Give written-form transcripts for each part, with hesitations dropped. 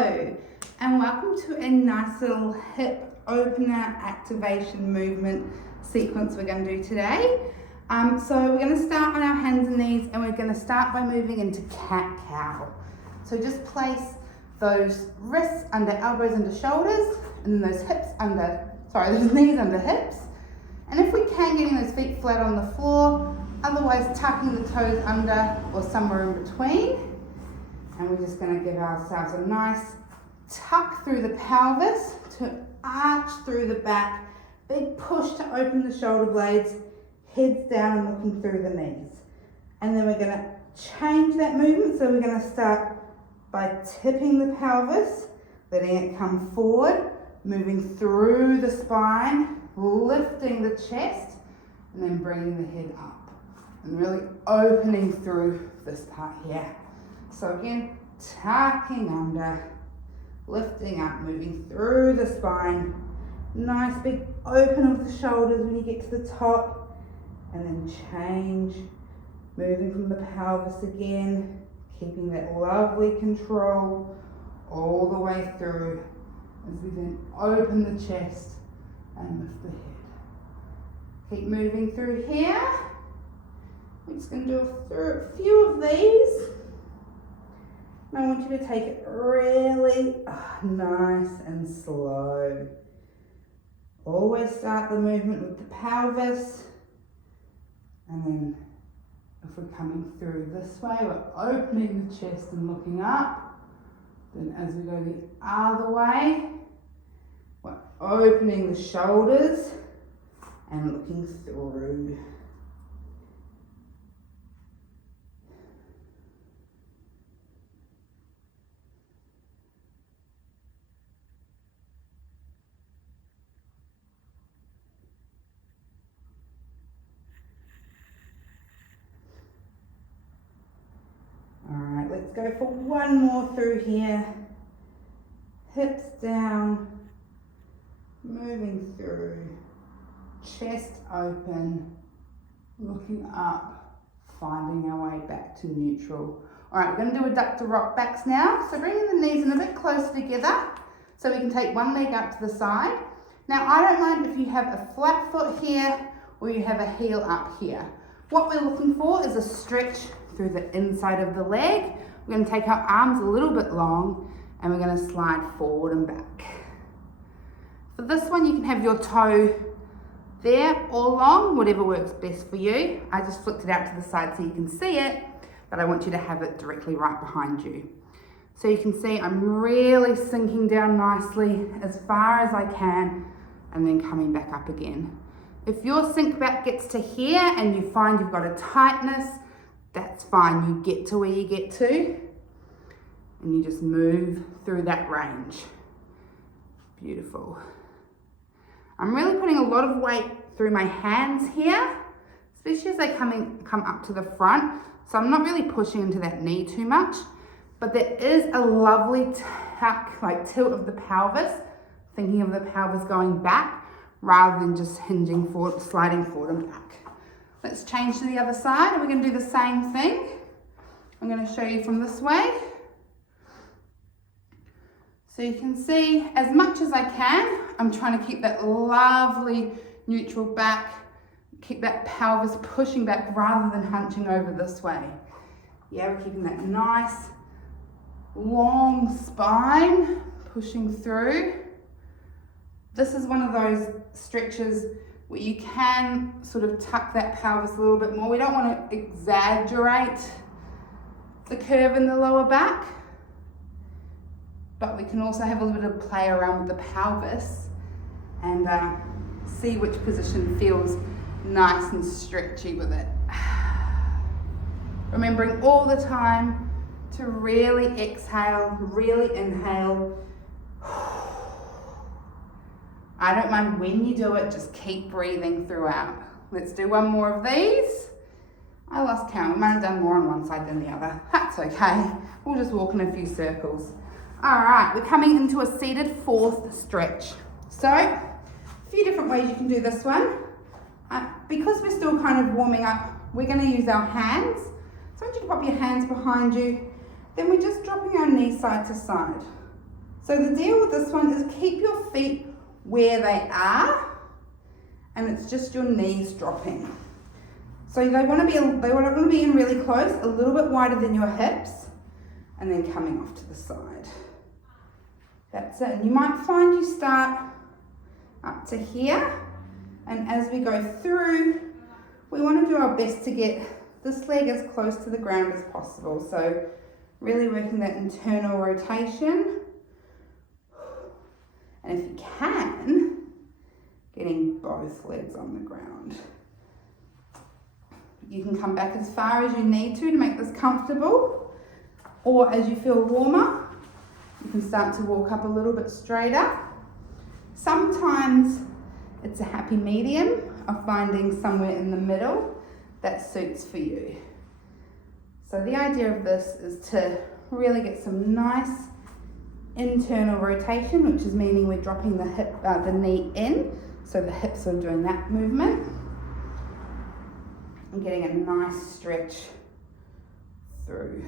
Hello and welcome to a nice little hip opener activation movement sequence we're going to do today. So we're going to start on our hands and knees, and we're going to start by moving into cat-cow. So just place those wrists under elbows under shoulders, and then those those knees under hips. And if we can, getting those feet flat on the floor, otherwise tucking the toes under or somewhere in between. And we're just going to give ourselves a nice tuck through the pelvis to arch through the back, big push to open the shoulder blades, heads down and looking through the knees. And then we're going to change that movement, so we're going to start by tipping the pelvis, letting it come forward, moving through the spine, lifting the chest, and then bringing the head up and really opening through this part here. So again, tucking under, lifting up, moving through the spine. Nice big open of the shoulders when you get to the top, and then change, moving from the pelvis again, keeping that lovely control all the way through as we then open the chest and lift the head. Keep moving through here. We're just going to do a few of these. I want you to take it really nice and slow. Always start the movement with the pelvis, and then if we're coming through this way, we're opening the chest and looking up. Then as we go the other way, we're opening the shoulders and looking through. Alright, let's go for one more through here. Hips down, moving through, chest open, looking up, finding our way back to neutral. Alright, we're going to do a duck to rock backs now. So bringing the knees in a bit closer together so we can take one leg up to the side. Now I don't mind if you have a flat foot here or you have a heel up here. What we're looking for is a stretch through the inside of the leg. We're going to take our arms a little bit long and we're going to slide forward and back. For this one, you can have your toe there or long, whatever works best for you. I just flicked it out to the side so you can see it, but I want you to have it directly right behind you. So you can see I'm really sinking down nicely as far as I can and then coming back up again. If your sink back gets to here and you find you've got a tightness, that's fine. You get to where you get to and you just move through that range. Beautiful. I'm really putting a lot of weight through my hands here, especially as they come up to the front. So I'm not really pushing into that knee too much, but there is a lovely tuck, like tilt of the pelvis, thinking of the pelvis going back rather than just hinging forward, sliding forward and back. Let's change to the other side, and we're going to do the same thing. I'm going to show you from this way. So you can see, as much as I can, I'm trying to keep that lovely neutral back, keep that pelvis pushing back rather than hunching over this way. Yeah, we're keeping that nice, long spine, pushing through. This is one of those stretches where you can sort of tuck that pelvis a little bit more. We don't want to exaggerate the curve in the lower back, but we can also have a little bit of play around with the pelvis and see which position feels nice and stretchy with it. Remembering all the time to really exhale, really inhale. I don't mind when you do it, just keep breathing throughout. Let's do one more of these. I lost count, we might have done more on one side than the other. That's okay, we'll just walk in a few circles. All right, we're coming into a seated fourth stretch. So, a few different ways you can do this one. Because we're still kind of warming up, we're gonna use our hands. So I want you to pop your hands behind you. Then we're just dropping our knees side to side. So the deal with this one is keep your feet where they are, and it's just your knees dropping. So they want to be in really close, a little bit wider than your hips, and then coming off to the side. That's it. And you might find you start up to here, and as we go through, we want to do our best to get this leg as close to the ground as possible. So really working that internal rotation. And if you can, getting both legs on the ground. You can come back as far as you need to make this comfortable, or as you feel warmer, you can start to walk up a little bit straighter. Sometimes it's a happy medium of finding somewhere in the middle that suits for you. So the idea of this is to really get some nice internal rotation, which is meaning we're dropping the knee in, so the hips are doing that movement. And getting a nice stretch through.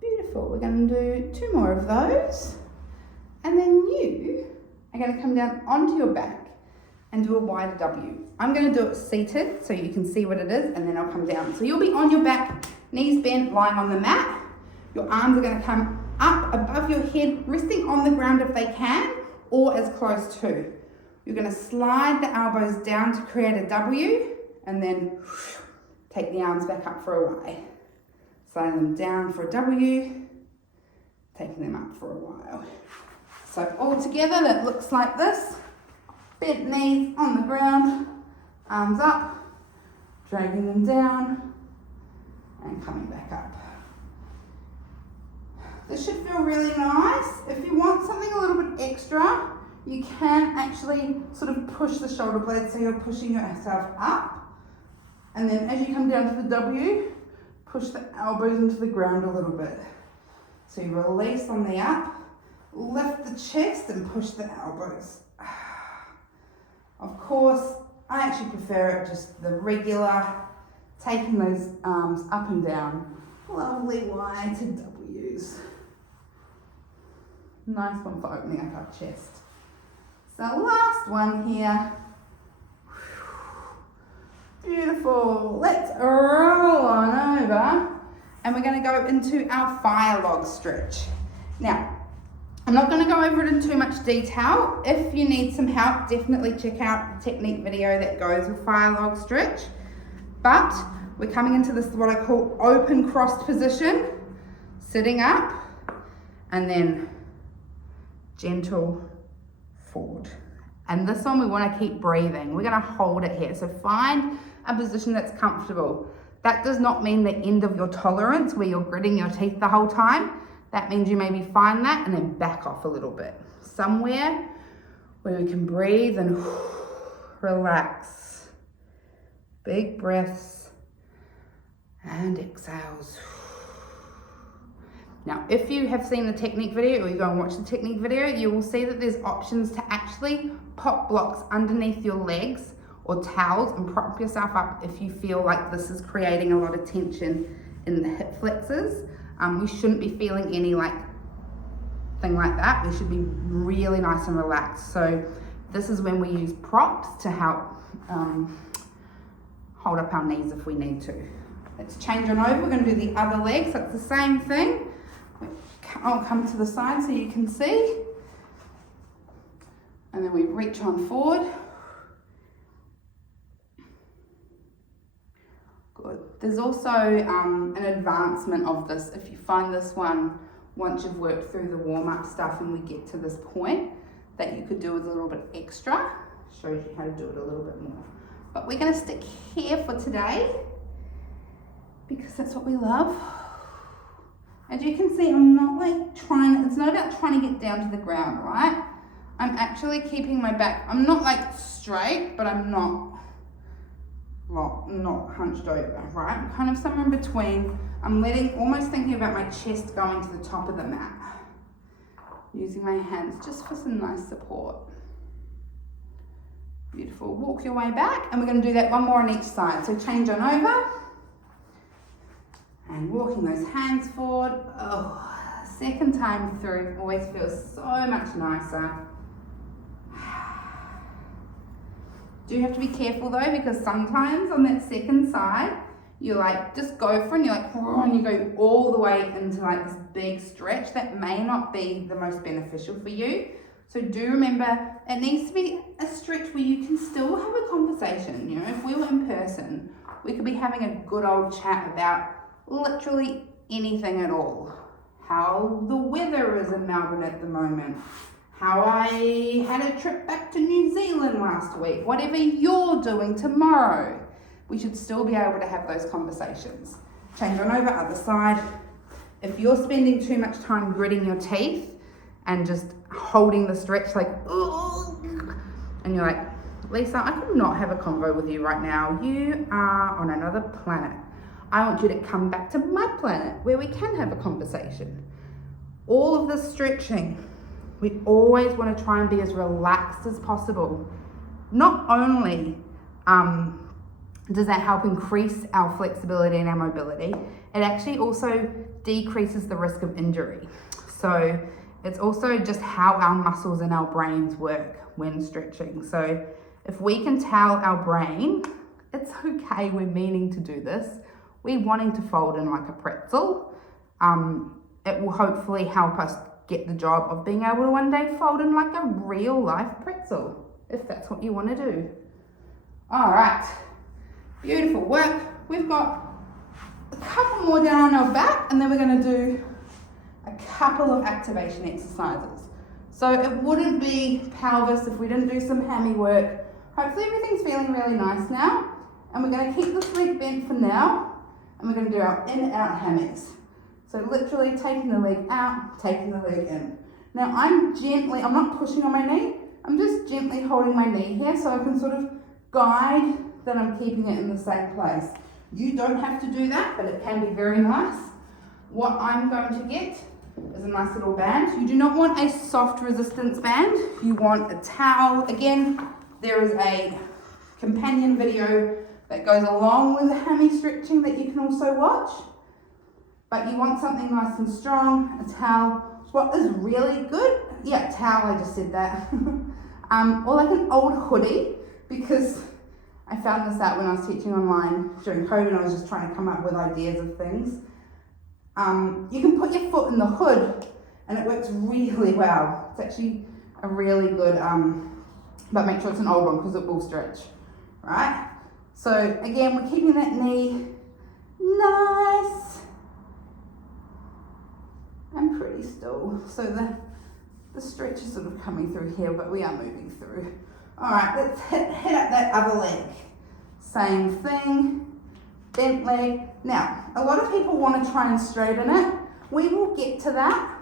Beautiful. We're going to do 2 more of those, and then you are going to come down onto your back and do a wider W. I'm going to do it seated so you can see what it is, and then I'll come down. So you'll be on your back, knees bent, lying on the mat. Your arms are going to come up above your head, resting on the ground if they can, or as close to. You're going to slide the elbows down to create a W, and then take the arms back up for a Y. Sliding them down for a W, taking them up for a while. So all together that looks like this. Bent knees on the ground, arms up, dragging them down, and coming back up. This should feel really nice. If you want something a little bit extra, you can actually sort of push the shoulder blades so you're pushing yourself up. And then as you come down to the W, push the elbows into the ground a little bit. So you release on the up, lift the chest and push the elbows. Of course, I actually prefer it just the regular, taking those arms up and down. Lovely wide to W's. Nice one for opening up our chest. So last one here. Beautiful. Let's roll on over, and we're going to go into our fire log stretch. Now, I'm not going to go over it in too much detail. If you need some help, definitely check out the technique video that goes with fire log stretch. But we're coming into this, what I call open crossed position, sitting up, and then gentle forward. And this one we want to keep breathing. We're going to hold it here. So find a position that's comfortable. That does not mean the end of your tolerance where you're gritting your teeth the whole time. That means you maybe find that and then back off a little bit. Somewhere where we can breathe and relax. Big breaths and exhales. Now, if you have seen the technique video or you go and watch the technique video, you will see that there's options to actually pop blocks underneath your legs or towels and prop yourself up if you feel like this is creating a lot of tension in the hip flexors. We shouldn't be feeling any thing like that. We should be really nice and relaxed. So this is when we use props to help hold up our knees if we need to. Let's change on over. We're going to do the other leg. So it's the same thing. I'll come to the side so you can see. And then we reach on forward. Good. There's also an advancement of this. If you find this one, once you've worked through the warm-up stuff and we get to this point, that you could do with a little bit extra. Shows you how to do it a little bit more. But we're going to stick here for today because that's what we love. As you can see, I'm not it's not about trying to get down to the ground, right? I'm actually keeping my back, I'm not straight, but I'm not hunched over, right? I'm kind of somewhere in between. I'm almost thinking about my chest going to the top of the mat. Using my hands just for some nice support. Beautiful. Walk your way back, and we're going to do that one more on each side. So change on over. And walking those hands forward. Oh, second time through always feels so much nicer. Do have to be careful though, because sometimes on that second side, you like just go for it and you're like, and you go all the way into like this big stretch that may not be the most beneficial for you. So do remember, it needs to be a stretch where you can still have a conversation. You know, if we were in person, we could be having a good old chat about literally anything at all. How the weather is in Melbourne at the moment. How I had a trip back to New Zealand last week. Whatever you're doing tomorrow. We should still be able to have those conversations. Change on over, other side. If you're spending too much time gritting your teeth and just holding the stretch like, ugh, and you're like, Lisa, I could not have a convo with you right now. You are on another planet. I want you to come back to my planet where we can have a conversation. All of this stretching, we always want to try and be as relaxed as possible. Not only does that help increase our flexibility and our mobility, it actually also decreases the risk of injury. So it's also just how our muscles and our brains work when stretching. So if we can tell our brain, it's okay, we're meaning to do this, we're wanting to fold in like a pretzel, it will hopefully help us get the job of being able to one day fold in like a real life pretzel, if that's what you want to do. All right. Beautiful work. We've got a couple more down our back and then we're going to do a couple of activation exercises. So it wouldn't be pelvis if we didn't do some hammy work. Hopefully everything's feeling really nice now. And we're going to keep this leg bent for now. And we're going to do our in and out hammies. So literally taking the leg out, taking the leg in. Now I'm not pushing on my knee. I'm just gently holding my knee here so I can sort of guide that I'm keeping it in the same place. You don't have to do that, but it can be very nice. What I'm going to get is a nice little band. You do not want a soft resistance band. You want a towel. Again, there is a companion video that goes along with the hammy stretching that you can also watch. But you want something nice and strong, a towel. What is really good, towel, I just said that. Or like an old hoodie, because I found this out when I was teaching online during COVID and I was just trying to come up with ideas of things. You can put your foot in the hood and it works really well. It's actually a really good, but make sure it's an old one because it will stretch, right? So again, we're keeping that knee nice and pretty still. So the stretch is sort of coming through here, but we are moving through. All right, let's hit up that other leg. Same thing, bent leg. Now, a lot of people want to try and straighten it. We will get to that.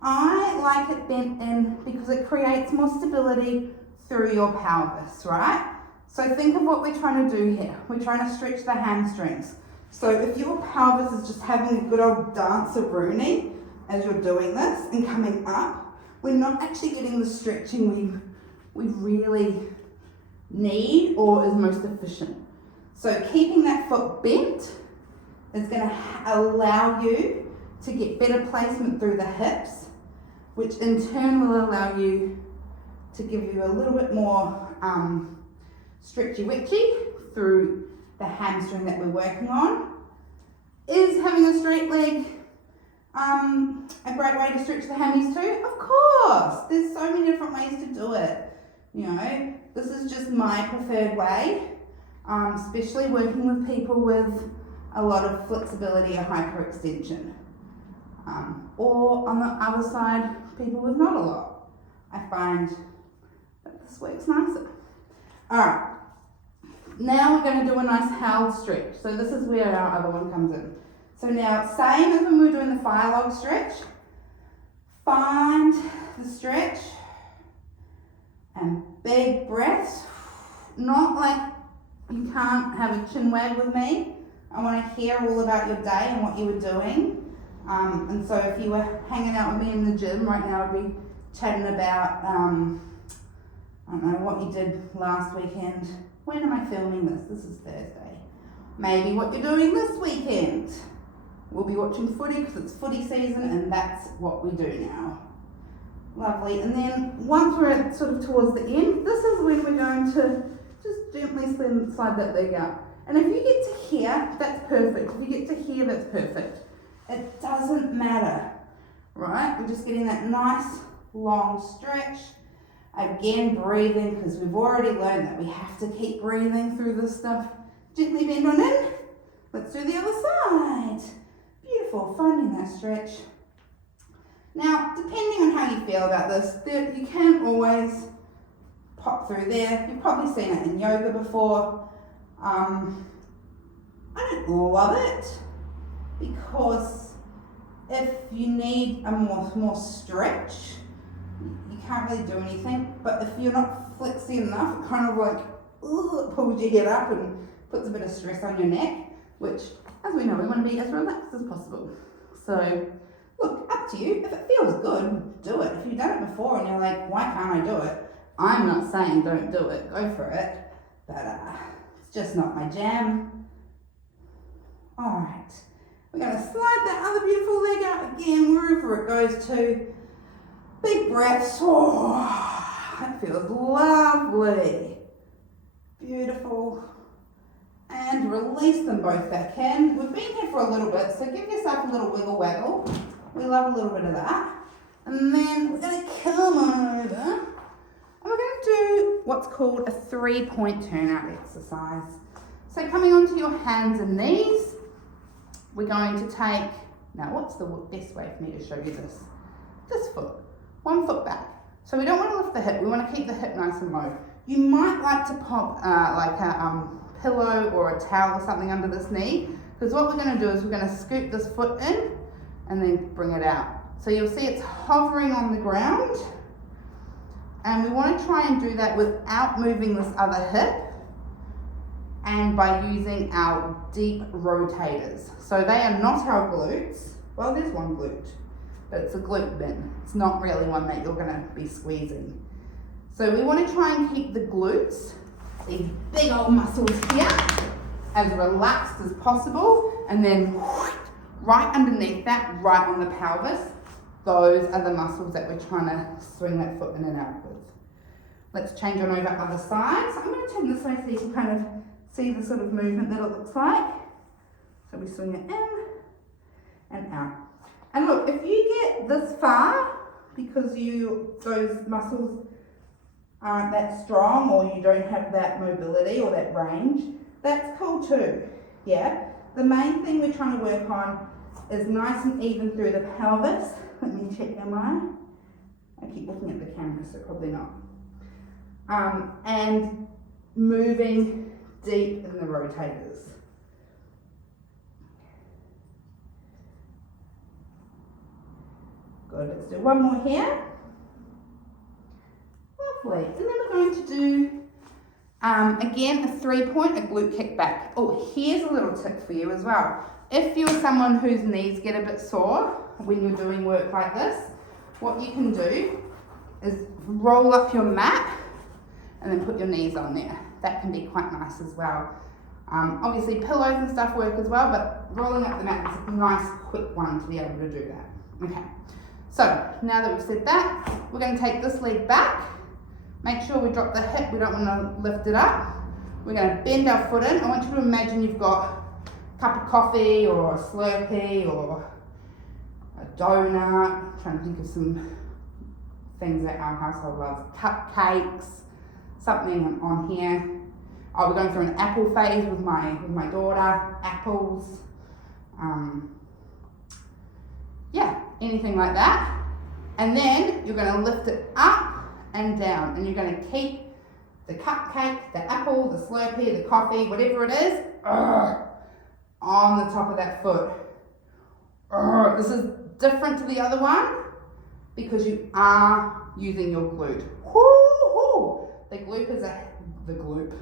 I like it bent in because it creates more stability through your pelvis, right? So think of what we're trying to do here. We're trying to stretch the hamstrings. So if your pelvis is just having a good old dance-a-rooney as you're doing this and coming up, we're not actually getting the stretching we really need or is most efficient. So keeping that foot bent is going to allow you to get better placement through the hips, which in turn will allow you to give you a little bit more stretchy-witchy through the hamstring that we're working on. Is having a straight leg a great way to stretch the hammies too? Of course! There's so many different ways to do it. You know, this is just my preferred way, especially working with people with a lot of flexibility or hyperextension. Or on the other side, people with not a lot. I find that this works nicer. Alright, now we're going to do a nice held stretch. So this is where our other one comes in. So now, same as when we were doing the fire log stretch, find the stretch and big breaths. Not like you can't have a chin wag with me. I want to hear all about your day and what you were doing. And so if you were hanging out with me in the gym right now, I'd be chatting about, I don't know, what you did last weekend. When am I filming this? This is Thursday. Maybe what you're doing this weekend. we'll be watching footy because it's footy season and that's what we do now. Lovely. And then once we're sort of towards the end, this is when we're going to just gently slide that leg out. And if you get to here, that's perfect. If you get to here, that's perfect. It doesn't matter, right? We're just getting that nice long stretch. Again, breathing, because we've already learned that we have to keep breathing through this stuff. Gently bend on in. Let's do the other side. Beautiful, finding that stretch. Now, depending on how you feel about this, you can always pop through there. You've probably seen it in yoga before. I don't love it because if you need a more stretch, you can't really do anything. But if you're not flexy enough, it kind of like pulls your head up and puts a bit of stress on your neck, which, as we know, we want to be as relaxed as possible. So, look, up to you. If it feels good, do it. If you've done it before and you're like, why can't I do it? I'm not saying don't do it. Go for it. But it's just not my jam. All right. We're going to slide that other beautiful leg out again, wherever it goes to. Big breaths. Oh, that feels lovely. Beautiful. And release them both back in. We've been here for a little bit, so give yourself a little wiggle waggle. We love a little bit of that. And then we're going to come on over and we're going to do what's called a 3-point turnout exercise. So coming onto your hands and knees, we're going to take, now what's the best way for me to show you this? This foot, 1 foot back. So we don't want to lift the hip, we want to keep the hip nice and low. You might like to pop like a pillow or a towel or something under this knee, because what we're going to do is we're going to scoop this foot in and then bring it out. So you'll see it's hovering on the ground, and we want to try and do that without moving this other hip and by using our deep rotators. So they are not our glutes. Well, there's one glute, but it's a glute bin. It's not really one that you're going to be squeezing. So we want to try and keep the glutes, these big old muscles here, as relaxed as possible, and then right underneath that, right on the pelvis, those are the muscles that we're trying to swing that foot in and out with. Let's change on over other side. So I'm going to turn this way so you can kind of see the sort of movement that it looks like. So we swing it in and out. And look, if you get this far, because those muscles aren't that strong, or you don't have that mobility or that range, that's cool too, yeah? The main thing we're trying to work on is nice and even through the pelvis. Let me check, am I keep looking at the camera, so probably not. And moving deep in the rotators. Good, let's do one more here. Lovely, and then we're going to do, again, a 3-point, a glute kick back. Oh, here's a little tip for you as well. If you're someone whose knees get a bit sore when you're doing work like this, what you can do is roll up your mat and then put your knees on there. That can be quite nice as well. Obviously pillows and stuff work as well, but rolling up the mat is a nice quick one to be able to do that. Okay, so now that we've said that, we're going to take this leg back. Make sure we drop the hip, we don't want to lift it up. We're going to bend our foot in. I want you to imagine you've got a cup of coffee or a Slurpee or a donut. I'm trying to think of some things that our household loves. Cupcakes, something on here. Oh, we're going through an apple phase with my daughter. Apples. Yeah, anything like that. And then you're going to lift it up and down, and you're going to keep the cupcake, the apple, the Slurpee, the coffee, whatever it is, on the top of that foot. This is different to the other one because you are using your glute. Woo-hoo! The glute is the glute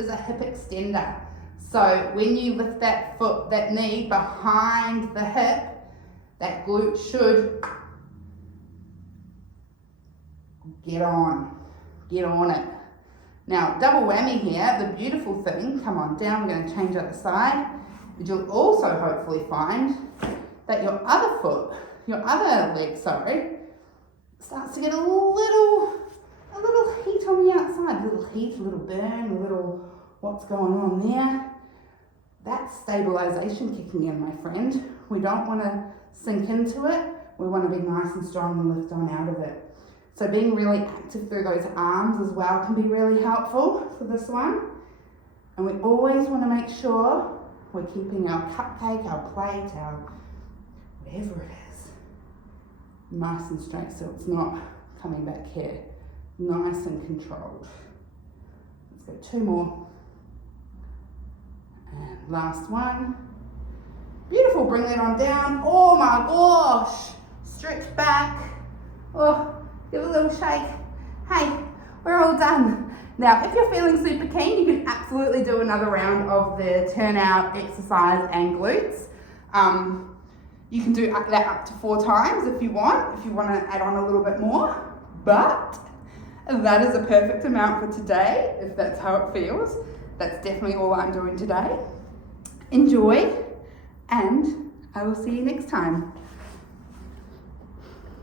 is a hip extender. So when you lift that foot, that knee behind the hip, that glute should get on it. Now, double whammy here, the beautiful thing, come on down, we're going to change other side, But you'll also hopefully find that your other leg, starts to get a little heat on the outside, a little heat, a little burn, a little what's going on there. That's stabilization kicking in, my friend. We don't want to sink into it. We want to be nice and strong and lift on out of it. So being really active through those arms as well can be really helpful for this one. And we always want to make sure we're keeping our cupcake, our plate, our whatever it is, nice and straight so it's not coming back here. Nice and controlled. Let's go 2 more. And last one. Beautiful, bring that on down. Oh my gosh. Stretch back. Oh, give it a little shake. Hey, we're all done. Now, if you're feeling super keen, you can absolutely do another round of the turnout exercise and glutes. You can do that up to 4 times if you want to add on a little bit more. But that is a perfect amount for today, if that's how it feels. That's definitely all I'm doing today. Enjoy, and I will see you next time.